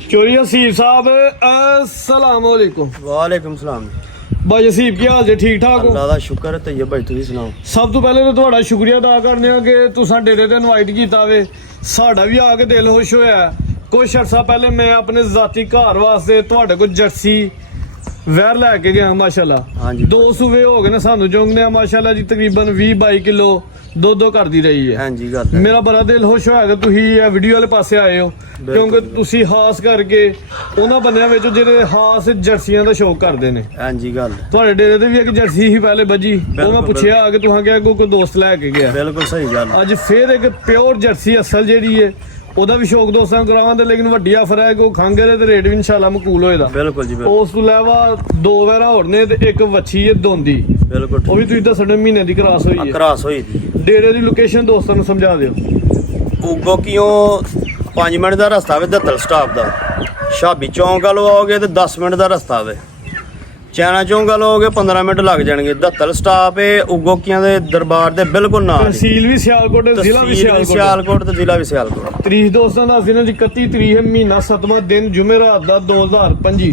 ਚੋਰੀ ਹਸੀਬ ਸਾਹਿਬ अस्सलाम वालेकुम। ਵਾਲੇਕੁਮ ਸਲਾਮ। ਭਾਈ ਹਸੀਬ ਕੀ ਹਾਲ ਜੇ? ਠੀਕ ਠਾਕ ਹੋ? ਅੱਲਾ ਦਾ ਸ਼ੁਕਰ ਹੈ। ਤੈਯਬ ਭਾਈ ਤੁਸੀਂ ਸੁਣਾਓ। ਸਭ ਤੋਂ ਪਹਿਲੇ ਤਾਂ ਤੁਹਾਡਾ ਸ਼ੁਕਰੀਆ ਅਦਾ ਕਰਨੇ ਆ ਕਿ ਤੁਸੀਂ ਡੇਰੇ ਤੇ ਇਨਵਾਈਟ ਕੀਤਾ ਵੇ। ਸਾਡਾ ਵੀ ਆ ਕੇ ਦਿਲ ਖੁਸ਼ ਹੋਇਆ। ਕੁਛ ਅਰਸਾ ਪਹਿਲੇ ਮੈਂ ਆਪਣੇ ਜ਼ਾਤੀ ਘਰ ਵਾਸਤੇ ਤੁਹਾਡੇ ਕੋਲ ਜਰਸੀ ਵੈਰ ਲੈ ਕੇ ਗਿਆ ਮਾਸ਼ਾਅੱਲਾ। ਹਾਂਜੀ। 2 ਸੂਵੇ ਹੋ ਗਏ ਨੇ ਸਾਨੂੰ ਜੋਗਨੇ ਆ ਮਾਸ਼ਾਅੱਲਾ ਜੀ। ਤਕਰੀਬਨ 20-22 ਕਿਲੋ ਦੁੱਧ ਕਰਦੀ ਰਹੀ ਹੈ। ਹਾਂਜੀ ਗੱਲ ਹੈ। ਮੇਰਾ ਬੜਾ ਦਿਲ ਖੁਸ਼ ਹੋਇਆ ਕਿ ਤੁਸੀਂ ਇਹ ਵੀਡੀਓ ਵਾਲੇ ਪਾਸੇ ਆਏ ਹੋ, ਕਿਉਂਕਿ ਤੁਸੀਂ ਖਾਸ ਕਰਕੇ ਉਹਨਾਂ ਬੰਦਿਆਂ ਵਿੱਚ ਜਿਹੜੇ ਖਾਸ ਜਰਸੀਆਂ ਦਾ ਸ਼ੌਕ ਕਰਦੇ ਨੇ। ਹਾਂਜੀ ਗੱਲ ਹੈ। ਤੁਹਾਡੇ ਡੇਰੇ ਤੇ ਵੀ ਇੱਕ ਜਰਸੀ ਸੀ ਪਹਿਲੇ ਬੱਜੀ, ਉਹ ਮੈਂ ਪੁੱਛਿਆ ਆ ਕਿ ਤੁਸੀਂ ਕਿਹਾ ਕੋਈ ਦੋਸਤ ਲੈ ਕੇ ਗਿਆ। ਬਿਲਕੁਲ ਸਹੀ ਗੱਲ ਹੈ। ਅੱਜ ਫੇਰ ਇੱਕ ਪਿਓਰ ਜਰਸੀ ਅਸਲ ਜਿਹੜੀ ਹੈ ਉਹਦਾ ਵੀ ਸ਼ੌਕ ਦੋਸਤਾਂ ਨੂੰ ਕਰਾਵਾਂਗੇ, ਲੇਕਿਨ ਵੱਡੀ ਆਫਰ ਹੈ ਕਿ ਉਹ ਖਾਂਗੇ ਦੇ ਤੇ ਰੇਟ ਵੀ ਇਨਸ਼ਾਅੱਲਾ ਮਕਬੂਲ ਹੋਏਗਾ। ਬਿਲਕੁਲ ਜੀ ਬਿਲਕੁਲ। ਉਸ ਤੋਂ ਇਲਾਵਾ 2 ਵੈਰਾ ਹੋਰ ਨੇ ਤੇ ਇੱਕ ਵੱਛੀ ਹੈ ਦੋਂਦੀ, ਬਿਲਕੁਲ ਉਹ ਵੀ ਤੁਸੀਂ ਦੱਸਣੇ ਮਹੀਨੇ ਦੀ ਕਰਾਸ ਹੋਈ ਹੈ। ਕਰਾਸ ਹੋਈ ਦੀ। ਡੇਰੇ ਦੀ ਲੋਕੇਸ਼ਨ ਦੋਸਤਾਂ ਨੂੰ ਸਮਝਾ ਦਿਓ। ਉਗੋ ਕਿਉਂ 5 ਮਿੰਟ ਦਾ ਰਸਤਾ ਵੇ ਦੱਤਲ ਸਟਾਪ ਦਾ। ਸ਼ਾਬੀ ਚੌਂਕ ਵੱਲੋਂ ਆਓਗੇ ਤੇ 10 ਮਿੰਟ ਦਾ ਰਸਤਾ ਵੇ। ਚੈਨਾ ਚੌਂਕ ਵੱਲੋਂ ਆਓਗੇ 15 ਮਿੰਟ ਲੱਗ ਜਾਣਗੇ। ਦੱਤਲ ਸਟਾਪ ਹੈ ਉਗੋਕੀਆਂ ਦੇ ਦਰਬਾਰ ਦੇ ਬਿਲਕੁਲ ਨਾਲ। ਤਹਿਸੀਲ ਵੀ ਸਿਆਲਕੋਟ ਹੈ, ਜ਼ਿਲ੍ਹਾ ਵੀ ਸਿਆਲਕੋਟ ਤੇ ਜ਼ਿਲ੍ਹਾ ਵੀ ਸਿਆਲਕੋਟ। ਤਰੀਕ ਦੋਸਤਾਂ ਦੱਸ ਦਿਨਾਂ ਦੀ 31 ਤਰੀਕ ਹੈ, ਮਹੀਨਾ 7ਵਾਂ ਦਿਨ ਜੁਮੇਰਾਤ ਦਾ 2025।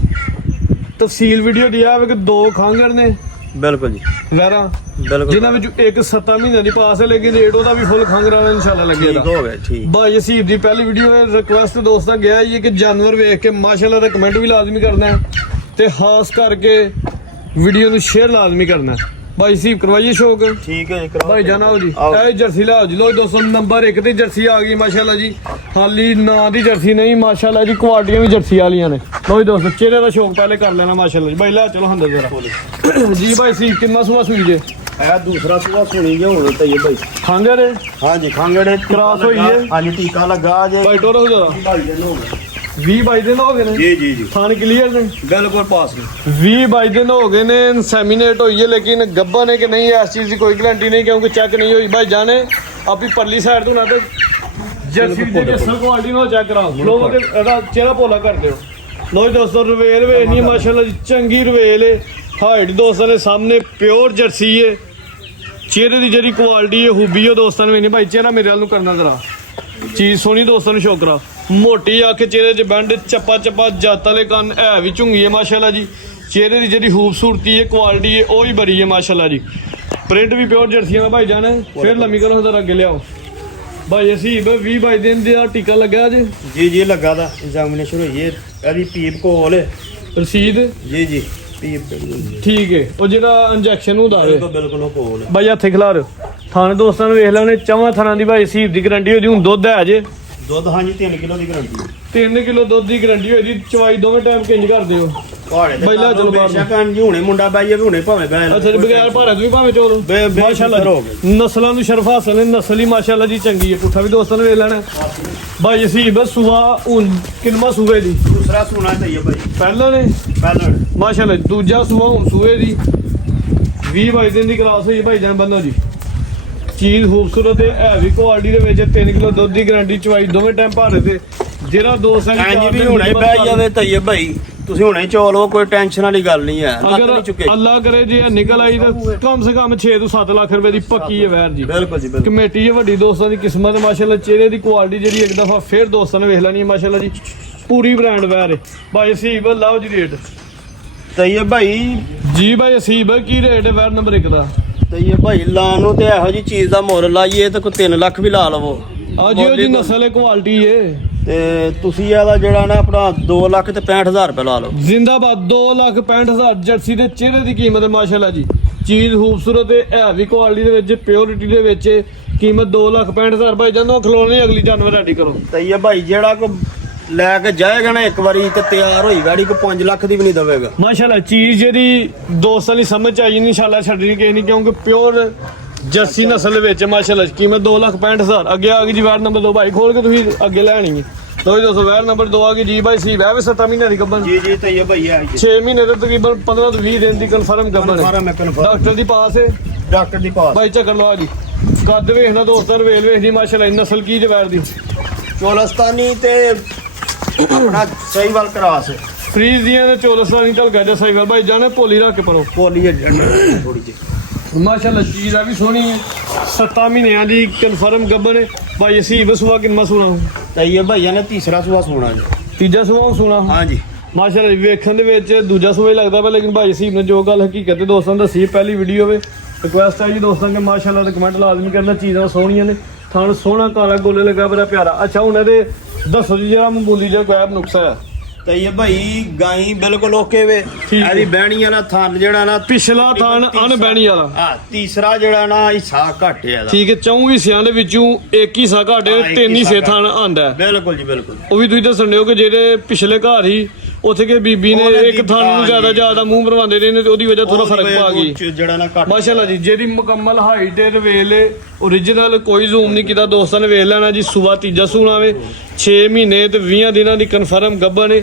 ਤਫਸੀਲ ਵੀਡੀਓ ਦੀ ਆ ਵੇ ਕਿ 2 ਖਾਂਗਰ ਨੇ ਬਿਲਕੁਲ ਜੀ ਵੈਰਾ, ਬਿਲਕੁਲ। ਜਿਨ੍ਹਾਂ ਵਿੱਚ ਇੱਕ 7 ਮਹੀਨਿਆਂ ਦੀ ਪਾਸ ਹੈ, ਲੇਕਿਨ ਰੇਟ ਉਹਦਾ ਵੀ ਫੁੱਲ ਖਾਂਗਰਾਂ ਦਾ ਇਨਸ਼ਾਅੱਲਾ ਲੱਗੇਗਾ। ਠੀਕ ਹੋ ਗਿਆ ਠੀਕ। ਭਾਈ ਹਸੀਬ ਦੀ ਪਹਿਲੀ ਵੀਡੀਓ ਹੈ। ਰਿਕੁਐਸਟ ਦੋਸਤਾਂ ਗਿਆ ਇਹ ਕਿ ਜਾਨਵਰ ਵੇਖ ਕੇ ਮਾਸ਼ਾਅੱਲਾ ਦਾ ਕਮੈਂਟ ਵੀ ਲਾਜ਼ਮੀ ਕਰਨਾ ਹੈ ਤੇ ਖਾਸ ਕਰਕੇ ਵੀਡੀਓ ਨੂੰ ਸ਼ੇਅਰ ਲਾਜ਼ਮੀ ਕਰਨਾ ਹੈ। ਭਾਈ ਹਸੀਬ ਕਰਵਾਈਏ ਸ਼ੌਕ। ਠੀਕ ਹੈ ਜੀ ਕਰਾਓ। ਭਾਈ ਜਾਨਾ ਹੋ ਜੀ ਇਹ ਜਰਸੀ ਲਾਓ ਜੀ। ਲੋ ਦੋਸਤੋ ਨੰਬਰ 1 ਤੇ ਜਰਸੀ ਆ ਗਈ ਮਾਸ਼ਾਅੱਲਾ ਜੀ। ਹਾਲੀ ਨਾਂ ਦੀ ਜਰਸੀ ਨਹੀਂ ਮਾਸ਼ਾਅੱਲਾ ਜੀ, ਕੁਆਲਟੀਆਂ ਵੀ ਜਰਸੀ ਵਾਲੀਆਂ ਨੇ। ਲੋ ਜੀ ਦੋਸਤੋ ਚਿਹਰੇ ਦਾ ਸ਼ੌਕ ਪਹਿਲੇ ਕਰ ਲੈਣਾ ਮਾਸ਼ਾਅੱਲਾ ਜੀ। ਭਾਈ ਲੈ ਚਲੋ ਅੰਦਰ ਜਰਾ ਜੀ। ਭਾਈ ਸੀ ਕਿੰਨਾ ਸੂਆ ਸੂਈ ਜੇ? ਇਹ ਦੂਸਰਾ ਸੂਆ ਸੁਣੀ ਗਿਆ ਹੁਣ ਤੈਯਬ ਭਾਈ। ਖਾਂਗੇ ਹਾਂਜੀ ਖਾਂਗੜੇ ਕਰਾਸ ਹੋਈ ਹੈ। ਹਾਂਜੀ ਟੀਕਾ ਲੱਗਾ ਜੇ। ਭਾਈ ਟੋਰੋ ਜਰਾ 20-22 ਦਿਨ ਹੋ ਗਏ ਨੇ ਜੀ ਜੀ ਜੀ ਥਾਣ ਕਲੀਅਰ ਨੇ ਬਿਲਕੁਲ ਪਾਸ ਨੇ। 20-22 ਦਿਨ ਹੋ ਗਏ ਨੇ। ਇਨਸੈਮੀਨੇਟ ਹੋਈ ਹੈ, ਲੇਕਿਨ ਗੱਬਾ ਨੇ ਕਿ ਨਹੀਂ ਇਸ ਚੀਜ਼ ਦੀ ਕੋਈ ਗਾਰੰਟੀ ਨਹੀਂ, ਕਿਉਂਕਿ ਚੈੱਕ ਨਹੀਂ ਹੋਈ। ਭਾਈ ਜਾਨੇ ਆਪਣੀ ਪਰਲੀ ਸਾਈਡ ਤੋਂ ਨਾ ਤੇ ਜਰਸੀ ਦੀ ਅਸਲ ਕੁਆਲਿਟੀ ਨੂੰ ਚੈੱਕ ਕਰਾਓ। ਲੋਕ ਇਹਦਾ ਚਿਹਰਾ ਭੋਲਾ ਕਰ ਦਿਓ। ਲੋ ਜੀ ਦੋਸਤੋ ਰਵੇਲ ਵੇਖਣੀ ਮਾਸ਼ਾਅੱਲਾ ਜੀ, ਚੰਗੀ ਰਵੇਲ ਹੈ। ਹਾਈਟ ਦੋਸਤਾਂ ਦੇ ਸਾਹਮਣੇ ਪਿਓਰ ਜਰਸੀ ਹੈ। ਚਿਹਰੇ ਦੀ ਜਿਹੜੀ ਕੁਆਲਿਟੀ ਹੈ ਖੂਬੀ ਉਹ ਦੋਸਤਾਂ ਨੂੰ ਵੇਖਣੀ। ਭਾਈ ਚਿਹਰਾ ਮੇਰੇ ਵੱਲ ਨੂੰ ਕਰਨਾ ਜ਼ਰਾ, ਚੀਜ਼ ਸੋਹਣੀ ਦੋਸਤਾਂ ਨੂੰ ਸ਼ੌਕ ਕਰਾ। ਮੋਟੀ ਅੱਖ, ਚਿਹਰੇ 'ਚ ਬੈਂਡ, ਚੱਪਾ ਜੱਤ ਵਾਲੇ ਕੰਨ, ਹੈ ਵੀ ਝੁੰਗੀ ਹੈ ਮਾਸ਼ਾਅੱਲਾ ਜੀ। ਚਿਹਰੇ ਦੀ ਜਿਹੜੀ ਖੂਬਸੂਰਤੀ ਹੈ ਕੁਆਲਿਟੀ ਹੈ ਉਹ ਵੀ ਬੜੀ ਹੈ ਮਾਸ਼ਾਅੱਲਾ ਜੀ। ਪ੍ਰਿੰਟ ਵੀ ਪਿਓਰ ਜਰਸੀਆਂ ਦਾ ਭਾਈ ਜਾਨ। ਫਿਰ ਲੰਮੀ ਕਰੋ ਜਰਾ ਅੱਗੇ ਲਿਆਓ। ਭਾਈ ਅਸੀਂ 20-22 ਦਿਨ ਦਾ ਟੀਕਾ ਲੱਗਾ ਜੀ। ਜੀ ਜੀ ਲੱਗਾ ਦਾ ਐਗਜ਼ਾਮੀਨੇਸ਼ਨ ਹੋਈ ਹੈ। ਇਹਦੀ ਪੀਪ ਕੋਲ ਰਸੀਦ ਜੀ ਜੀ ਪੀਪ ਠੀਕ ਹੈ। ਉਹ ਜਿਹੜਾ ਇੰਜੈਕਸ਼ਨ ਹੁੰਦਾ ਹੈ ਬਿਲਕੁਲ ਉਹ ਕੋਲ ਭਾਈ ਹੱਥੇ ਖਿਲਾ ਰਿਓ। ਥਾਣੇ ਦੋਸਤਾਂ ਨੂੰ ਵੇਖ ਲੈਣੇ ਚਵਾਂ ਥਾਣਾ ਦੀ ਭਾਈ ਸੀਬ ਦੀ ਗਰੰਟੀ ਹੋਈ। ਹੁਣ ਦੁੱਧ ਹੈ ਜੇ ਦੁੱਧ ਹਾਂਜੀ 3 ਕਿਲੋ ਦੀ ਗਰੰਟੀ। 3 ਕਿਲੋ ਦੁੱਧ ਦੀ ਗਰੰਟੀ ਹੋਈ ਦੀ। ਚਵਾਈ ਦੋਵੇਂ ਟਾਈਮ ਕਿੰਜ ਕਰ ਦਿਓ। ਭਾੜੇ ਤੇ ਪਹਿਲਾਂ ਚਲੋ ਬਾਹਰ ਬੇਸ਼ੱਕ ਜੀ ਹੁਣੇ ਮੁੰਡਾ ਬਾਈ ਹੈ ਹੁਣੇ ਭਾਵੇਂ ਬੈ ਅੱਛਾ ਜੀ ਬਗੈਰ ਭਾਰਤ ਵੀ ਭਾਵੇਂ ਚੋਲੋ ਮਾਸ਼ਾਅੱਲਾ ਜੀ। ਨਸਲਾਂ ਨੂੰ ਸ਼ਰਫ ਹਾਸਲ ਹੈ। ਨਸਲ ਹੀ ਮਾਸ਼ਾਅੱਲਾ ਜੀ ਚੰਗੀ ਹੈ। ਪੁੱਠਾ ਵੀ ਦੋਸਤਾਂ ਨੇ ਵੇਖ ਲੈਣਾ। ਭਾਈ ਅਸੀਂ ਬਸ ਸੂਆ ਹੁਣ ਕਿੰਨਾ ਸੂਏ ਦੀ? ਦੂਸਰਾ ਸੂਣਾ ਤੈਯਬ ਭਾਈ। ਪਹਿਲਾਂ ਨੇ ਪਹਿਲਾਂ ਮਾਸ਼ਾਅੱਲਾ ਦੂਜਾ ਸੂਆ ਹੁਣ ਸੂਏ ਦੀ 20-22 ਦਿਨ ਦੀ ਕਲਾਸ ਹੋਈ ਭਾਈ ਜਾਨ ਬੰਨੋ ਜੀ। ਚੀਜ਼ ਖੂਬਸੂਰਤ ਹੈ ਵੀ ਕੁਆਲਿਟੀ ਦੇ ਵਿੱਚ। 3 ਕਿਲੋ ਦੁੱਧ ਦੀ ਗਰੰਟੀ, ਚਵਾਈ ਦੋਵੇਂ ਟਾਈਮ ਭਾਰੇ ਤੇ ਜਿਹੜਾ ਦੋਸਤ ਹੈ ਹਾਂਜੀ ਵੀ ਹੁਣੇ ਬੈ ਜਾਵੇ ਤੈਯਬ ਭਾਈ। ਤੁਸੀਂ ਹੁਣੇ ਚੋਲੋ, ਕੋਈ ਟੈਨਸ਼ਨ ਵਾਲੀ ਗੱਲ ਨਹੀਂ ਹੈ। ਅਗਰ ਅੱਲਾ ਕਰੇ ਜੇ ਨਿਕਲ ਆਈ ਤਾਂ ਕਮ ਸੇ ਕਮ 6 ਤੋਂ 7 ਲੱਖ ਰੁਪਏ ਦੀ ਪੱਕੀ ਹੈ ਵੈਰ ਜੀ। ਬਿਲਕੁਲ ਜੀ ਬਿਲਕੁਲ। ਕਮੇਟੀ ਹੈ ਵੱਡੀ ਦੋਸਤਾਂ ਦੀ ਕਿਸਮਤ ਮਾਸ਼ਾਅੱਲਾ। ਚਿਹਰੇ ਦੀ ਕੁਆਲਿਟੀ ਜਿਹੜੀ ਇੱਕ ਦਫਾ ਫੇਰ ਦੋਸਤਾਂ ਨੇ ਵੇਖ ਲੈਣੀ ਹੈ ਮਾਸ਼ਾਅੱਲਾ ਜੀ। ਪੂਰੀ ਬ੍ਰਾਂਡ ਵੈਰ ਹੈ ਭਾਈ ਅਸੀਬ। ਲਾਓ ਜੀ ਰੇਟ ਤੈਯਬ ਭਾਈ ਜੀ। ਭਾਈ ਅਸੀਬ ਕੀ ਰੇਟ ਹੈ ਵੈਰ ਨੰਬਰ 1 ਦਾ? ਤੈਯਬ ਭਾਈ ਲਾਉਣ ਨੂੰ ਤੇ ਇਹੋ ਜੀ ਚੀਜ਼ ਦਾ ਮੁੱਲ ਲਾਈਏ ਤਾਂ ਕੋਈ 3 ਲੱਖ ਵੀ ਲਾ ਲਵੋ। ਆ ਜੀ ਉਹ ਜੀ ਨਸਲ ਹੈ ਕੁਆਲਿਟੀ ਹੈ। ਤੇ ਤੁਸੀਂ ਇਹਦਾ ਜਿਹੜਾ ਨਾ ਆਪਣਾ 2 ਲੱਖ ਤੇ 65,000 ਰੁਪਏ ਲਾ ਲਓ। ਜ਼ਿੰਦਾਬਾਦ 2,65,000 ਜਰਸੀ ਦੇ ਚਿਹਰੇ ਦੀ ਕੀਮਤ ਹੈ ਮਾਸ਼ਾਅੱਲਾ ਜੀ। ਚੀਜ਼ ਖੂਬਸੂਰਤ ਹੈ ਵੀ ਕੁਆਲਿਟੀ ਦੇ ਵਿੱਚ, ਪਿਓਰਿਟੀ ਦੇ ਵਿੱਚ। ਕੀਮਤ 2,65,000 ਭਾਈ ਜਦੋਂ ਖਲੋਣੇ ਅਗਲੀ ਜਾਨਵਰ ਰੈਡੀ ਕਰੋ। ਤੈਯਬ ਭਾਈ ਜਿਹੜਾ ਕੋ ਲੈ ਕੇ ਜਾਏਗਾ ਨਾ ਇੱਕ ਵਾਰੀ ਤੇ ਤਿਆਰ ਹੋਈ ਵੈੜੀ ਕੋ 5 ਲੱਖ ਦੀ ਵੀ ਨਹੀਂ ਦੇਵੇਗਾ ਮਾਸ਼ਾਅੱਲਾ। ਚੀਜ਼ ਜਿਹੜੀ ਦੋਸਤਾਂ ਲਈ ਸਮਝ ਆਈ ਇਨਸ਼ਾਅੱਲਾ ਛੱਡਣੀ ਕਿਸੇ ਨਹੀਂ, ਕਿਉਂਕਿ ਪਿਓਰ ਜਰਸੀ ਨਸਲ ਦੇ ਵਿੱਚ ਮਾਸ਼ਾਅੱਲਾ। ਕੀਮਤ 2,65,000। ਅੱਗੇ ਆ ਗਈ ਜੀ ਵੈਰ ਨੰਬਰ 2 ਭਾਈ ਖੋਲ ਕੇ ਤੁਸੀਂ ਅੱਗੇ ਲੈਣੀ ਹੈ। ਲੋ ਜੀ ਦੋਸਤੋ ਵੈਰ ਨੰਬਰ 2 ਆ ਗਈ ਜੀ ਭਾਈ ਸੀ। ਵੈ ਵੀ 7 ਮਹੀਨਿਆਂ ਦੀ ਗੱਭਣ। ਜੀ ਜੀ ਤੈਯਬ ਭਾਈ ਆ 6 ਮਹੀਨੇ ਤੋਂ ਤਕਰੀਬਨ 15 ਤੋਂ 20 ਦਿਨ ਦੀ ਕਨਫਰਮ ਗੱਭਣ ਹੈ। ਡਾਕਟਰ ਦੀ ਪਾਸ ਹੈ। ਡਾਕਟਰ ਦੀ ਪਾਸ ਭਾਈ ਚੱਕਰ ਲਵਾ ਜੀ। ਕੱਦ ਵੇਖਣਾ ਦੋਸਤਾਂ ਰਵੇਲ ਵੇਖਦੀ ਮਾਸ਼ਾਅੱਲਾ। ਨਸਲ ਕੀ ਜੇ ਵੈਰ ਦੀ? ਚੋਲਸਤਾਨੀ ਤੇ ਆਪਣਾ ਸਹੀਵਾਲ ਕਰਾਸ ਫਰੀਜ਼ ਦੀਆਂ ਤੇ ਚੋਲਸਤਾਨੀ ਢਲਗਾ ਜਾਂ ਸਹੀਵਾਲ ਭਾਈ ਜਾਣੇ ਭੋਲੀ ਰੱਖ ਕੇ ਪਰੋ। ਪੋਲੀ ਥੋੜੀ ਜਿਹੀ ਮਾਸ਼ਾਅੱਲਾ ਚੀਜ਼ ਆ ਵੀ ਸੋਹਣੀ ਹੈ। 7 ਮਹੀਨਿਆਂ ਦੀ ਕਨਫਰਮ ਗੱਭਣ ਹੈ ਭਾਈ। ਅਸੀਂ ਬਸੂਆ ਕਿੰਨਾ ਸੋਣਾ ਤੈਯਬ ਭਾਈਆ ਨੇ ਤੀਸਰਾ ਸੂਆ ਸੋਣਾ ਜੀ। ਤੀਜਾ ਸੂਆ ਸੋਣਾ ਹਾਂਜੀ ਮਾਸ਼ਾਅੱਲਾ ਜੀ। ਵੇਖਣ ਦੇ ਵਿੱਚ ਦੂਜਾ ਸੂਆ ਹੀ ਲੱਗਦਾ ਪਿਆ, ਲੇਕਿਨ ਭਾਈ ਸਾਹਿਬ ਨੇ ਜੋ ਗੱਲ ਹਕੀਕਤ ਹੈ ਦੋਸਤਾਂ ਨੂੰ ਦੱਸੀ, ਪਹਿਲੀ ਵੀਡੀਓ ਹੋਵੇ। ਰਿਕੁਐਸਟ ਹੈ ਜੀ ਦੋਸਤਾਂ ਕਿ ਮਾਸ਼ਾਅੱਲਾ ਦੇ ਕਮੈਂਟ ਲਾਜ਼ਮੀ ਕਰਨਾ, ਚੀਜ਼ਾਂ ਸੋਹਣੀਆਂ ਨੇ, ਥਣ ਸੋਹਣਾ ਕਾਲਾ ਗੋਲੇ ਲੱਗਾ ਬੜਾ ਪਿਆਰਾ। ਅੱਛਾ ਹੁਣ ਇਹਦੇ ਦੱਸੋ ਜੀ ਜਿਹੜਾ ਮਾਮੂਲੀ ਜਿਹਾ ਗੈਪ ਨੁਕਸਾ ਆ। ਤੇ ਇਹ ਭਾਈ ਗਾਈ ਬਿਲਕੁਲ ਓਕੇ ਵੇ। ਠੀਕ ਹੈ। ਇਹਦੀ ਬਹਿਣੀ ਵਾਲਾ ਥਣ ਜਿਹੜਾ ਨਾ ਪਿਛਲਾ ਥਣ ਅਣਬਹਿਣੀ ਵਾਲਾ, ਹਾਂ ਤੀਸਰਾ ਜਿਹੜਾ ਨਾ ਹਿੱਸਾ ਘੱਟ ਹੈ ਇਹਦਾ। ਠੀਕ ਹੈ। 24 ਹਿੱਸਿਆਂ ਦੇ ਵਿੱਚੋਂ ਇੱਕ ਹਿੱਸਾ ਘਾਟੇ, ਹਾਂ, ਇੱਕ 3 ਹਿੱਸੇ ਹਿੱਸਾ ਥਣ ਆਂਦਾ। ਬਿਲਕੁਲ ਜੀ ਬਿਲਕੁਲ। ਉਹ ਵੀ ਤੁਸੀਂ ਦੱਸਣ ਦਿਓ ਕਿ ਜਿਹੜੇ ਪਿਛਲੇ ਘਰ ਸੀ ਉੱਥੇ ਕਿ ਬੀਬੀ ਨੇ ਉਹਨੇ ਇੱਕ ਥਣ ਨੂੰ ਜ਼ਿਆਦਾ ਮੂੰਹ ਭਰਵਾਉਂਦੇ ਰਹੇ ਨੇ ਤੇ ਉਹਦੀ ਵਜ੍ਹਾ ਥੋੜਾ ਫਰਕ ਪਾ ਗਈ ਜਿਹੜਾ ਨਾ ਘੱਟ। ਮਾਸ਼ਾਅੱਲਾ ਜੀ। ਜਿਹਦੀ ਮੁਕੰਮਲ ਹਾਈਟ ਤੇ ਰਵੇਲ ਓਰੀਜਨਲ, ਕੋਈ ਜ਼ੂਮ ਨਹੀਂ ਕੀਤਾ ਦੋਸਤਾਂ ਨੇ, ਵੇਖ ਲੈਣਾ ਜੀ। ਸੂਆ ਤੀਜਾ ਸੂਣਾ ਵੇ, 6 ਮਹੀਨੇ ਤੇ 20 ਦਿਨਾਂ ਦੀ ਕਨਫਰਮ ਗੱਭਣ ਨੇ।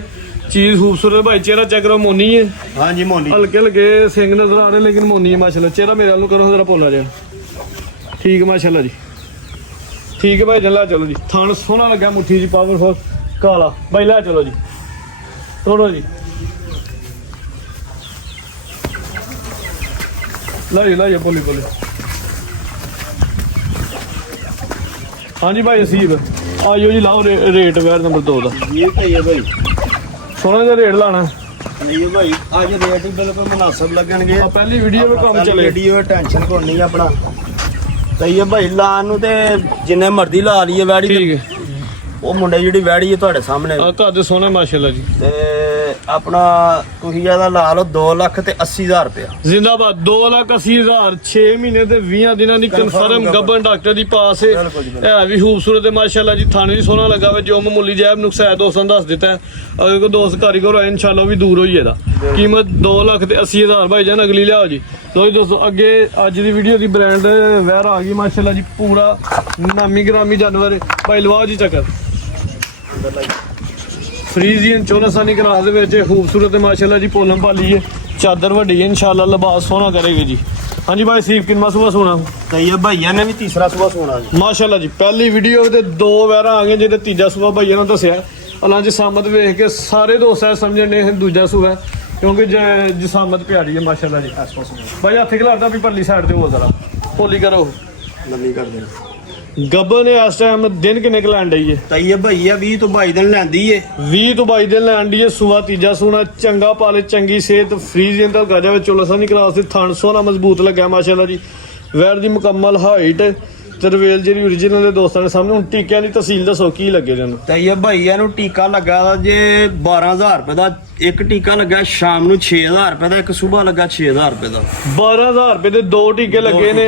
ਚੀਜ਼ ਖੂਬਸੂਰਤ ਭਾਈ, ਚਿਹਰਾ ਚੈੱਕ ਕਰੋ, ਮੋਨੀ ਹੈ, ਹਾਂਜੀ ਮੋਨੀ। ਹਲਕੇ ਹਲਕੇ ਸਿੰਘ ਨਜ਼ਰ ਆ ਰਹੇ ਲੇਕਿਨ ਮੋਨੀ ਹੈ ਮਾਸ਼ਾਅੱਲਾ। ਚਿਹਰਾ ਮੇਰੇ ਵੱਲ ਨੂੰ ਕਰੋ ਜ਼ਰਾ, ਭੋਲਾ ਜਿਹਾ। ਠੀਕ ਹੈ ਮਾਸ਼ਾਅੱਲਾ ਜੀ, ਠੀਕ ਹੈ ਭਾਈ। ਜੱਲਾ ਚਲੋ ਜੀ। ਥਣ ਸੋਹਣਾ ਲੱਗਾ, ਮੁੱਠੀ ਜੀ ਪਾਵਰਫੁਲ ਕਾਲਾ ਭਾਈ। ਲੈ ਚਲੋ ਜੀ, ਤੋੜੋ ਜੀ, ਲਾਈਏ ਬੋਲੀ ਹਾਂਜੀ ਭਾਈ ਅਸੀਬ ਆਇਓ ਜੀ। ਲਾਓ ਰੇਟ ਵੈਰ ਨੰਬਰ 2 ਦਾ। ਇਹ ਕਹੀ ਹੈ ਭਾਈ, ਸੋਹਣਾ ਜਿਹਾ ਰੇਟ ਲਾਣਾ। ਨਹੀਂ ਭਾਈ ਅੱਜ ਰੇਟ ਹੀ ਬਿਲਕੁਲ ਮੁਨਾਸਬ ਲੱਗਣਗੇ। ਆ ਪਹਿਲੀ ਵੀਡੀਓ ਵਿੱਚ ਕੰਮ ਚੱਲੇ, ਵੀਡੀਓ ਟੈਨਸ਼ਨ ਕੋਈ ਨਹੀਂ ਆਪਣਾ। ਕਹੀ ਹੈ ਭਾਈ ਲਾਣ ਨੂੰ ਤੇ ਜਿੰਨੇ ਮਰਜ਼ੀ ਲਾ ਲਈਏ ਵੈੜੀ। ਠੀਕ ਹੈ। ਉਹ ਮੁੰਡੇ ਜਿਹੜੀ ਵੈੜੀ ਹੈ ਤੁਹਾਡੇ ਸਾਹਮਣੇ ਆ ਘਰ ਦੇ ਸੋਹਣੇ ਮਾਸ਼ਾਅੱਲਾ ਜੀ। ਤੇ ਆਪਣਾ ਤੁਸੀਂ ਇਹਦਾ ਲਾ ਲਓ 2,80,000 ਰੁਪਇਆ ਜ਼ਿੰਦਾਬਾਦ। 2,80,000 6 ਮਹੀਨੇ ਤੇ 20 ਦਿਨਾਂ ਦੀ ਕਨਫਰਮ ਗੱਭਣ ਡਾਕਟਰ ਦੀ ਪਾਸ ਹੈ। ਹੈ ਵੀ ਖੂਬਸੂਰਤ ਹੈ ਮਾਸ਼ਾਅੱਲਾ ਜੀ। ਥਾਣੇ ਵੀ ਸੋਹਣਾ ਲੱਗਾ ਵੇ। ਜੋ ਮਾਮੂਲੀ ਜਿਹਾ ਨੁਕਸਾ ਹੈ ਦੋਸਤਾਂ ਦੱਸ ਦਿੱਤਾ ਹੈ। ਅਗਰ ਕੋਈ ਦੋਸਤ ਕਾਰੀਗਰ ਹੋਏ ਇਨਸ਼ਾਅੱਲਾ ਉਹ ਵੀ ਦੂਰ ਹੋਈ ਇਹਦਾ। ਕੀਮਤ 2,80,000 ਭਾਈ ਜਾਨ। ਅਗਲੀ ਲਿਆਓ ਜੀ। ਲੋ ਜੀ ਦੋਸਤੋ, ਅੱਗੇ ਅੱਜ ਦੀ ਵੀਡੀਓ ਦੀ ਬ੍ਰਾਂਡ ਵੈਰ ਆ ਗਈ ਮਾਸ਼ਾਅੱਲਾ ਜੀ। ਪੂਰਾ ਨਾਮੀ ਗ੍ਰਾਮੀ ਜਾਨਵਰ ਭਾਈ। ਲਵਾਓ ਜੀ ਚੱਕਰ। ਫਰੀਜ਼ੀਅਨ ਚੋਲਾਸਾਨੀ ਕਰਾਸ ਦੇ ਵਿੱਚ ਖੂਬਸੂਰਤ ਮਾਸ਼ਾਅੱਲਾ ਜੀ। ਪੋਲਮ ਭਾਲੀ ਹੈ, ਚਾਦਰ ਵੱਡੀ ਹੈ, ਇਨਸ਼ਾਅੱਲਾ ਲਿਬਾਸ ਸੋਹਣਾ ਕਰੇਗੀ ਜੀ। ਹਾਂਜੀ ਭਾਈ ਸੀਫ ਕਿੰਨਾ ਸੂਆ ਸੋਣਾ ਤੇ ਇਹ ਭਈਆ ਨੇ ਵੀ ਤੀਸਰਾ ਸੂਆ ਸੋਣਾ ਜੀ ਮਾਸ਼ਾਅੱਲਾ ਜੀ। ਪਹਿਲੀ ਵੀਡੀਓ ਤੇ 2 ਵੈਰਾਂ ਆ ਗਏ, ਜਿਹਦੇ ਤੀਜਾ ਸੂਆ ਭਈਆ ਨੇ ਦੱਸਿਆ। ਅਲਾਂ ਜਸਾਮਤ ਵੇਖ ਕੇ ਸਾਰੇ ਦੋਸਤ ਐ ਸਮਝਣ ਨੇ ਦੂਜਾ ਸੂਆ, ਕਿਉਂਕਿ ਜਸਾਮਤ ਪਿਆਰੀ ਹੈ ਮਾਸ਼ਾਅੱਲਾ ਜੀ। ਭਾਈ ਹੱਥ ਖਿਲਾਰਦਾ ਵੀ ਪਰਲੀ ਸਾਈਡ ਤੇ ਹੋ ਜ਼ਰਾ ਭੋਲੀ ਕਰੋ, ਲੰਮੀ ਕਰ ਦੇਣਾ। ਗੱਬਰ ਨੇ ਇਸ ਟਾਈਮ ਦਿਨ ਕਿੰਨੇ ਕੁ ਲੈਣ ਡਈ ਹੈ? ਤਾਂ ਇਹ ਭਈਆ 20 ਤੋਂ 22 ਦਿਨ ਲੈਂਦੀ ਏ। 20 ਤੋਂ 22 ਦਿਨ ਲੈਣ ਡਈ ਹੈ। ਸੂਆ ਤੀਜਾ ਸੂਣਾ, ਚੰਗਾ ਪਾਲੇ, ਚੰਗੀ ਸਿਹਤ, ਫਰੀਜ਼ੀਅਨ ਦਾ ਗਾਜਾ ਵਿੱਚ ਚੋਲਾਸਾਨੀ ਕਰਾਸ ਦੇ ਥਣ ਸੋਹਣਾ ਮਜ਼ਬੂਤ ਲੱਗਿਆ ਮਾਸ਼ਾਅੱਲਾ ਜੀ। ਵੈਰ ਦੀ ਮੁਕੰਮਲ ਹਾਈਟ ਤੇ ਰਵੇਲ ਜਿਹੜੀ ਓਰੀਜਨਲ ਦੇ ਦੋਸਤਾਂ ਦੇ ਸਾਹਮਣੇ। ਹੁਣ ਟੀਕਿਆਂ ਦੀ ਤਹਿਸੀਲ ਦੱਸੋ ਕੀ ਲੱਗੇ ਜਾਨੂੰ? ਤਾਂ ਇਹ ਭਈਆ ਨੂੰ ਟੀਕਾ ਲੱਗਾ ਜੇ 12,000 ਰੁਪਏ ਦਾ। ਇੱਕ ਟੀਕਾ ਲੱਗਾ ਸ਼ਾਮ ਨੂੰ 6,000 ਰੁਪਏ ਦਾ, ਇੱਕ ਸਵੇਰ ਲੱਗਾ 6,000 ਰੁਪਏ ਦਾ। 12,000 ਰੁਪਏ ਦੇ 2 ਟੀਕੇ ਲੱਗੇ ਨੇ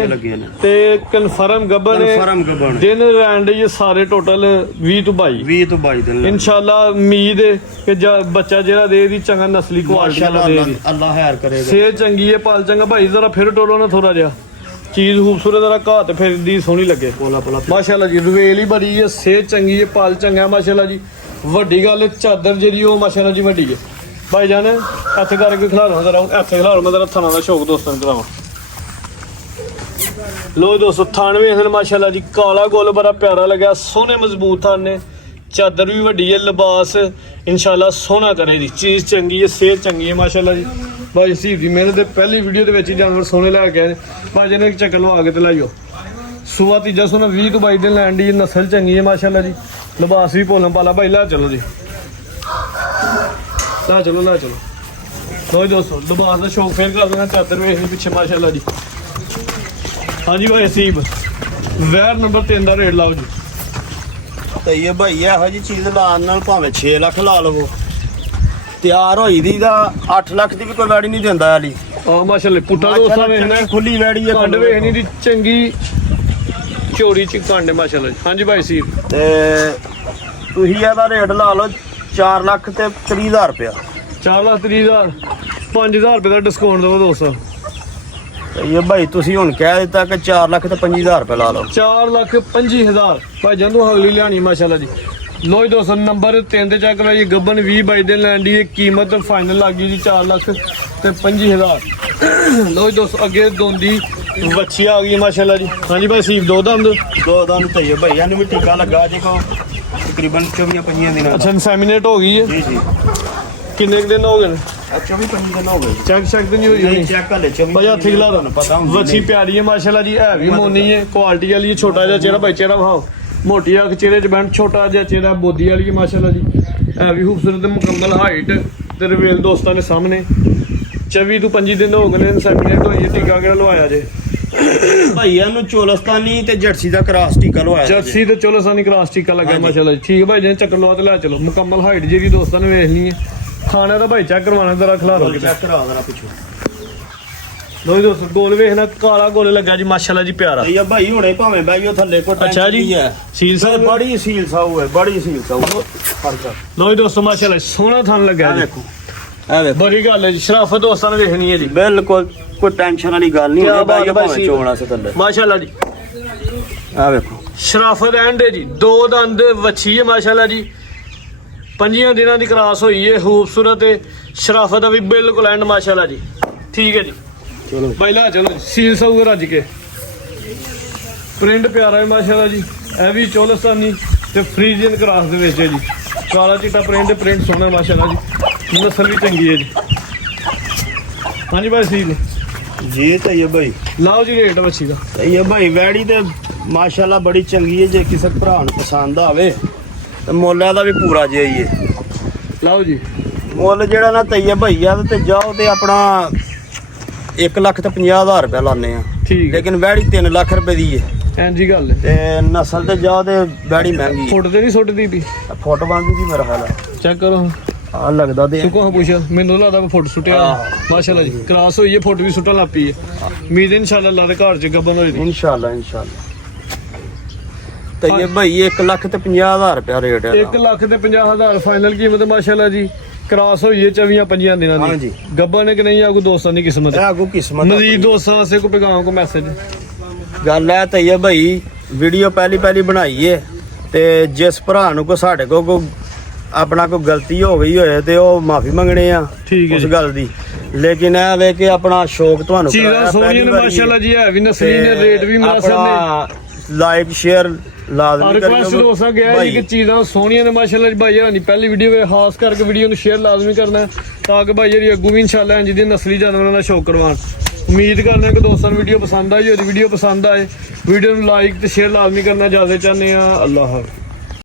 ਤੇ ਕਨਫਰਮ ਗੱਬਰ ਨੇ। ਕਨਫਰਮ ਗੱਬਰ ਦਿਨ ਰੈਂਡ ਇਹ ਸਾਰੇ ਟੋਟਲ 20 ਤੋਂ 22 ਦਿਨ ਇਨਸ਼ਾਅੱਲਾ। ਉਮੀਦ ਹੈ ਕਿ ਬੱਚਾ ਜਿਹੜਾ ਦੇ ਦੀ ਚੰਗਾ ਨਸਲੀ ਕੁਆਲਿਟੀ ਵਾਲਾ ਦੇ ਦੀ। ਅੱਲਾਹ ਖੈਰ ਕਰੇਗਾ। ਸਿਹਤ ਚੰਗੀ ਹੈ, ਪਾਲ ਚੰਗਾ ਭਾਈ। ਜ਼ਰਾ ਫਿਰ ਟੋਲੋ ਨਾ ਥੋੜਾ ਜਿਹਾ, ਚੀਜ਼ ਖੂਬਸੂਰਤ ਜ਼ਰਾ ਘਾਟ ਫਿਰਦੀ ਸੋਹਣੀ ਲੱਗੇ ਮਾਸ਼ਾਅੱਲਾ ਜੀ। ਰਵੇਲ ਹੀ ਬੜੀ ਹੈ, ਸਿਹਤ ਚੰਗੀ ਹੈ, ਪਾਲ ਚੰਗਾ ਮਾਸ਼ਾਅੱਲਾ ਜੀ। ਵੱਡੀ ਗੱਲ ਚਾਦਰ ਜਿਹੜੀ ਉਹ ਮਾਸ਼ਾਅੱਲਾ ਜੀ ਵੱਡੀ ਹੈ ਭਾਈ ਜਾਨ। ਇੱਥੇ ਕਰਕੇ ਖਿਲਾਰੋ ਜ਼ਰਾ, ਇੱਥੇ ਖਿਲਾਰੋ। ਮੈਂ ਜ਼ਰਾ ਥਾਣਾ ਦਾ ਸ਼ੌਕ ਦੋਸਤਾਂ ਨੂੰ ਕਰਾਵਾਂ। ਲੋ ਦੋਸਤੋ, ਥਾਣ ਵੇਖ ਲੈ ਮਾਸ਼ਾਅੱਲਾ ਜੀ। ਕਾਲਾ ਗੋਲ ਬੜਾ ਪਿਆਰਾ ਲੱਗਿਆ, ਸੋਹਣੇ ਮਜ਼ਬੂਤ ਥਾਣ ਨੇ। ਚਾਦਰ ਵੀ ਵੱਡੀ ਹੈ, ਲਿਬਾਸ ਇਨਸ਼ਾਅੱਲਾ ਸੋਹਣਾ ਕਰੇ ਜੀ। ਚੀਜ਼ ਚੰਗੀ ਹੈ, ਸਿਹਤ ਚੰਗੀ ਹੈ ਮਾਸ਼ਾਅੱਲਾ ਜੀ। ਭਾਈ ਸੀ ਦੀ ਮਿਹਨਤ ਦੇ ਪਹਿਲੀ ਵੀਡੀਓ ਦੇ ਵਿੱਚ ਹੀ ਜਾਨਵਰ ਸੋਹਣੇ ਲੈ ਕੇ ਆਏ ਭਾਜੀ ਨੇ। ਚੱਕਰ ਲਵਾ ਕੇ ਤੇ ਲਾਈਓ। ਸੂਆ ਤੀਜਾ ਸੋਨਾ 20 ਤੋਂ 22 ਦਿਨ ਲੈਣ ਦੀ, ਨਸਲ ਚੰਗੀ ਹੈ ਮਾਸ਼ਾਅੱਲਾ ਜੀ। ਲਿਬਾਸ ਵੀ ਭੋਲਣ ਪਾਲਾ ਭਾਈ। ਲੈ ਚਲੋ ਜੀ, ਲੈ ਚਲੋ ਲੋ ਦੋਸਤੋ, ਲਿਬਾਸ ਦਾ ਸ਼ੌਕ ਫੇਰ ਕਰ ਦੇਣਾ। ਚਾਦਰ ਵੇਖਣੀ ਪਿੱਛੇ ਮਾਸ਼ਾਅੱਲਾ ਜੀ। ਹਾਂਜੀ ਭਾਈ ਅਸੀਬ, ਵੈਰ ਨੰਬਰ 3 ਦਾ ਰੇਟ ਲਾਓ ਜੀ। ਤੇ ਇਹ ਭਈਆ ਇਹੋ ਜੀ ਚੀਜ਼ ਲਾਉਣ ਨਾਲ ਭਾਵੇਂ 6 ਲੱਖ ਲਾ ਲਵੋ, ਤਿਆਰ ਹੋਈ ਦੀ ਦਾ 8 ਲੱਖ ਦੀ ਵੀ ਕੋਈ ਵੈੜੀ ਨਹੀਂ ਦਿੰਦਾ ਵਾਲੀ। ਆ ਮਾਸ਼ਾਅੱਲਾ ਪੁੱਟਾ ਦੋਸਤਾਂ ਵੇਖਣਾ, ਖੁੱਲੀ ਵੈੜੀ ਹੈ, ਕੰਡ ਵੇਖਣੀ ਦੀ ਚੰਗੀ ਚੋਰੀ ਚ ਕੰਡ ਮਾਸ਼ਾਅੱਲਾ ਜੀ। ਹਾਂਜੀ ਭਾਈ ਅਸੀਬ, ਤੇ ਤੁਸੀਂ ਇਹਦਾ ਰੇਟ ਲਾ ਲਓ 4,30,000 ਰੁਪਇਆ। 4,30,000, 5,000 ਰੁਪਏ ਦਾ ਡਿਸਕਾਊਂਟ ਦੇਵੋ ਦੋਸਤੋ। ਇਹ ਭਾਈ ਤੁਸੀਂ ਹੁਣ ਕਹਿ ਦਿੱਤਾ ਕਿ 4,25,000 ਰੁਪਏ ਲਾ ਲਓ। 4,25,000 ਭਾਈ ਜਦੋਂ ਅਗਲੀ ਲਿਆਣੀ ਮਾਸ਼ਾਅੱਲਾ ਜੀ। ਲੋ ਜੀ ਦੋਸਤੋ, ਨੰਬਰ 3 ਤੇ ਚੱਕ ਲਓ ਜੀ। ਗੱਬਨ 20 22 ਦਿਨ ਲੈਣ ਦੀ ਕੀਮਤ ਫਾਈਨਲ ਲੱਗ ਗਈ ਜੀ 4,25,000। ਲੋ ਜੀ ਦੋਸਤੋ, ਅੱਗੇ ਦੋਂਦੀ ਵੱਛੀ ਆ ਗਈ ਮਾਸ਼ਾਅੱਲਾ ਜੀ। ਹਾਂਜੀ ਭਾਈ ਸੀਫ, ਦੋ ਦੰਦ ਤੇ ਇਹ ਭਈਆ ਨੂੰ ਵੀ ਟੀਕਾ ਲੱਗਾ ਜੇ ਕੋ ਤਕਰੀਬਨ 24-25 ਦਿਨਾਂ ਦਾ। ਅੱਛਾ, ਇਨਸੈਮੀਨੇਟ ਹੋ ਗਈ ਹੈ ਜੀ। ਕਿੰਨੇ ਕੁ ਦਿਨ ਹੋ ਗਏ ਨੇ? 24-25 ਦਿਨ ਹੋ ਗਏ। ਚੈੱਕ ਤੇ ਨਹੀਂ ਹੋਈ ਚੈੱਕ ਕਰ ਲੈ। ਭਾਈ ਹੱਥ ਖਿਲਾ ਦੋ। ਵੱਛੀ ਪਿਆਰੀ ਹੈ ਮਾਸ਼ਾਅੱਲਾ ਜੀ। ਹੈ ਵੀ ਮੋਨੀ ਹੈ, ਕੁਆਲਿਟੀ ਵਾਲੀ ਹੈ। ਛੋਟਾ ਜਿਹਾ ਚਿਹਰਾ ਭਾਈ, ਚਿਹਰਾ ਵਿਖਾਓ। ਮੋਟੀ ਅੱਖ, ਚਿਹਰੇ 'ਚ ਬੈਂਡ, ਛੋਟਾ ਜਿਹਾ ਚਿਹਰਾ, ਬੋਦੀ ਵਾਲੀ ਹੈ ਮਾਸ਼ਾਅੱਲਾ ਜੀ। ਹੈ ਵੀ ਖੂਬਸੂਰਤ ਤੇ ਮੁਕੰਮਲ ਹਾਈਟ ਤੇ ਰਿਵੇਲ ਦੋਸਤਾਂ ਦੇ ਸਾਹਮਣੇ 24 ਤੋਂ 25 ਦਿਨ ਹੋ ਗਏ ਨੇ ਇਨਸੈਮੀਨੇਟ ਹੋਈ ਹੈ। ਟੀਕਾ ਕਿਹੜਾ ਲਵਾਇਆ ਜੇ? ਭਾਈਆਂ ਨੂੰ ਚੋਲਸਤਾਨੀ ਤੇ ਜਰਸੀ ਦਾ ਕ੍ਰਾਸ ਟੀਕਾ ਲਵਾਇਆ ਜਰਸੀ ਤੇ ਚੋਲਸਾਨੀ ਕ੍ਰਾਸ ਟੀਕਾ ਲੱਗਾ ਮਾਸ਼ਾਅੱਲਾ ਜੀ। ਠੀਕ ਹੈ ਭਾਈ ਜੀ, ਚੱਕਰ ਲਵਾ ਤੇ ਲੈ ਚਲੋ। ਮੁਕੰਮਲ ਹਾਈਟ ਜਿਹੜੀ ਦੋਸਤਾਂ ਨੇ ਵੇਖ ਲਈ ਹੈ। ਖਾਣਾ ਦਾ ਭਾਈ ਚੈੱਕ ਕਰਵਾਉਣਾ ਜ਼ਰਾ ਖਿਲਾ ਦੋ ਚੈੱਕ ਕਰਾ ਦੇਣਾ ਪਿੱਛੋਂ। ਲੋ ਦੋਸਤੋ ਗੋਲ ਵੇਖਣਾ ਕਾਲਾ ਗੋਲ ਲੱਗਾ ਜੀ ਮਾਸ਼ਾਅੱਲਾ ਜੀ ਪਿਆਰਾ। ਇਹ ਭਾਈ ਹੁਣੇ ਭਾਵੇਂ ਬਾਈ ਉਹ ਥੱਲੇ ਕੋ ਅੱਛਾ ਜੀ ਸੀਲ ਸਾਹਿਬ ਬੜੀ ਸੀਲ ਸਾਊ ਹੈ, ਬੜੀ ਸੀਲ ਸਾਊ ਫਰਕ। ਲੋ ਦੋਸਤੋ ਮਾਸ਼ਾਅੱਲਾ ਸੋਹਣਾ ਥਣ ਲੱਗਾ ਜੀ। ਦੇਖੋ ਇਹ ਵੇਖੋ ਬੜੀ ਗੱਲ ਹੈ ਜੀ, ਸ਼ਰਾਫਤ ਦੋਸਤਾਂ ਨੇ ਵੇਖਣੀ ਹੈ ਜੀ। ਬਿਲਕੁਲ ਕੋਈ ਟੈਨਸ਼ਨ ਵਾਲੀ ਗੱਲ ਨਹੀਂ ਹੈ ਬਾਈ ਭਾਵੇਂ ਚੋਣਾ ਸੇ ਥੱਲੇ ਮਾਸ਼ਾਅੱਲਾ ਜੀ। ਆ ਵੇਖੋ ਸ਼ਰਾਫਤ ਐਂਡ ਹੈ ਜੀ, 2 ਦੰਦ ਵੱਛੀ ਹੈ ਮਾਸ਼ਾਅੱਲਾ ਜੀ। 5 ਦਿਨਾਂ ਦੀ ਕ੍ਰਾਸ ਹੋਈ ਹੈ, ਖੂਬਸੂਰਤ ਹੈ। ਸ਼ਰਾਫਤ ਦਾ ਵੀ ਬਿਲਕੁਲ ਐਂਡ ਮਾਸ਼ਾਅੱਲਾ ਜੀ। ਠੀਕ ਹੈ ਜੀ, ਚਲੋ ਪਹਿਲਾਂ ਚਲੋ ਸੀਲ ਸਾਊ ਰੱਜ ਕੇ ਪ੍ਰਿੰਟ ਪਿਆਰਾ ਹੈ ਮਾਸ਼ਾਅੱਲਾ ਜੀ। ਇਹ ਵੀ ਚੋਲਸਤਾਨੀ ਤੇ ਫਰੀਜ਼ੀਅਨ ਕ੍ਰਾਸ ਦੇ ਵਿੱਚ ਹੈ ਜੀ। ਕਾਲਾ ਚਿੱਟਾ ਪ੍ਰਿੰਟ ਸੋਹਣਾ ਮਾਸ਼ਾਅੱਲਾ ਜੀ। ਨਸਲ ਵੀ ਚੰਗੀ ਹੈ ਜੀ। ਹਾਂਜੀ ਭਾਈ ਸੀਲ ਜੀ ਤੇ ਇਹ ਭਾਈ ਲਾਓ ਜੀ ਰੇਟ ਵੱਛੀ ਦਾ। ਇਹ ਭਾਈ ਵੈੜੀ ਤੇ ਮਾਸ਼ਾਅੱਲਾ ਬੜੀ ਚੰਗੀ ਹੈ। ਜੇ ਕਿਸੇ ਭਰਾ ਨੂੰ ਪਸੰਦ ਆਵੇ ਤੇ ਮੁੱਲ ਦਾ ਵੀ ਪੂਰਾ ਜਿਹਾ ਹੀ ਹੈ। ਲਾਓ ਜੀ ਮੁੱਲ ਜਿਹੜਾ ਨਾ ਤਈਆ ਭਈਆ ਤੇ ਜਾਓ ਤੇ ਆਪਣਾ 1,50,000 ਰੁਪਏ ਲਾਣੇ ਆ। ਠੀਕ ਹੈ, ਲੇਕਿਨ ਵੈੜੀ 3 ਲੱਖ ਰੁਪਏ ਦੀ ਹੈ ਐਂਜੀ ਗੱਲ ਹੈ। ਤੇ ਨਸਲ ਤੇ ਜਾਓ ਤੇ ਵੈੜੀ ਮਹਿੰਗੀ ਫੁੱਟ ਤੇ ਨਹੀਂ ਸੁੱਟਦੀ ਵੀ? ਫੁੱਟ ਬੰਦੀ ਦੀ ਮੇਰਾ ਹਾਲ ਹੈ। ਚੈੱਕ ਕਰੋ ਆ ਲੱਗਦਾ ਤੇ ਸੁੱਕੋ ਪੁੱਛ ਮੈਨੂੰ ਲੱਗਦਾ ਵੀ ਫੁੱਟ ਸੁੱਟਿਆ ਮਾਸ਼ਾਅੱਲਾ ਜੀ। ਕ੍ਰਾਸ ਹੋਈ ਹੈ, ਫੁੱਟ ਵੀ ਸੁੱਟਣ ਲੱਗ ਪਈ ਹੈ। ਉਮੀਦ ਇਨਸ਼ਾਅੱਲਾ ਅੱਲਾਹ ਦੇ ਘਰ ਚ ਗੱਬਨ ਹੋਈ। ਇਨਸ਼ਾਅੱਲਾ ਤੇ ਇਹ ਭਾਈ 1,50,000 ਰੁਪਏ ਰੇਟ ਹੈ। 1,50,000 ਫਾਈਨਲ ਕੀਮਤ ਮਾਸ਼ਾਅੱਲਾ ਜੀ। ਕ੍ਰਾਸ ਹੋਈ ਹੈ 24-25 ਦਿਨਾਂ ਦੀ। ਹਾਂਜੀ। ਗੱਬਨ ਨੇ ਕਿ ਨਹੀਂ ਆਗੂ ਦੋਸਤਾਂ ਦੀ ਕਿਸਮਤ। ਇਹ ਆਗੂ ਕਿਸਮਤ ਮਜ਼ੀਦ ਦੋਸਤਾਂ ਵਾਸਤੇ ਕੋਈ ਪੈਗਾਮ ਕੋ ਮੈਸੇਜ? ਗੱਲ ਹੈ ਤੇ ਇਹ ਭਾਈ ਵੀਡੀਓ ਪਹਿਲੀ ਬਣਾਈ ਹੈ ਤੇ ਜਿਸ ਭਰਾ ਨੂੰ ਕੋ ਸਾਡੇ ਕੋ ਆਪਣਾ ਕੋਈ ਗਲਤੀ ਹੋ ਗਈ ਹੋਏ ਤੇ ਉਹ ਮਾਫੀ ਮੰਗਣੇ ਆ ਠੀਕ ਹੈ ਉਸ ਜੀ। ਗੱਲ ਦੀ। ਲੇਕਿਨ ਇਹ ਵੇ ਕਿ ਆਪਣਾ ਸ਼ੌਕ ਤੁਹਾਨੂੰ ਚੀਜ਼ਾਂ ਸੋਹਣੀਆਂ ਨੇ ਮਾਸ਼ਾਅੱਲਾ ਜੀ। ਹੈ ਵੀ ਨਸਲੀ ਨੇ, ਰੇਟ ਵੀ ਮੁਨਾਸਿਬ ਨੇ। ਲਾਈਕ ਸ਼ੇਅਰ ਲਾਜ਼ਮੀ ਰਿਕਵੈਸਟ ਕਰਿਓ ਦੋਸਤਾਂ ਗਿਆ ਜੀ ਕਿ ਚੀਜ਼ਾਂ ਸੋਹਣੀਆਂ ਨੇ ਮਾਸ਼ਾਅੱਲਾ ਜੀ। ਭਾਈ ਹਰਾਨੀ ਪਹਿਲੀ ਵੀਡੀਓ ਵੇ ਖਾਸ ਕਰਕੇ ਵੀਡੀਓ ਨੂੰ ਸ਼ੇਅਰ ਲਾਜ਼ਮੀ ਕਰਨਾ ਹੈ ਤਾਂ ਕਿ ਭਾਈ ਜਿਹੜੀ ਅੱਗੂ ਵੀ ਇਨਸ਼ਾਅੱਲਾ ਇੰਜ ਦੀ ਨਸਲੀ ਜਾਨਵਰਾਂ ਦਾ ਸ਼ੌਕ ਕਰਵਾਉਣ। ਉਮੀਦ ਕਰਨਾ ਕਿ ਦੋਸਤਾਂ ਨੂੰ ਵੀਡੀਓ ਪਸੰਦ ਆਈ ਹੋਵੇ। ਵੀਡੀਓ ਪਸੰਦ ਆਏ ਵੀਡੀਓ ਨੂੰ ਲਾਈਕ ਤੇ ਸ਼ੇਅਰ ਲਾਜ਼ਮੀ ਕਰਨਾ ਚਾਹਦੇ ਚਾਹੁੰਦੇ ਆ। ਅੱਲਾਹ ਹਾਫਿਜ਼।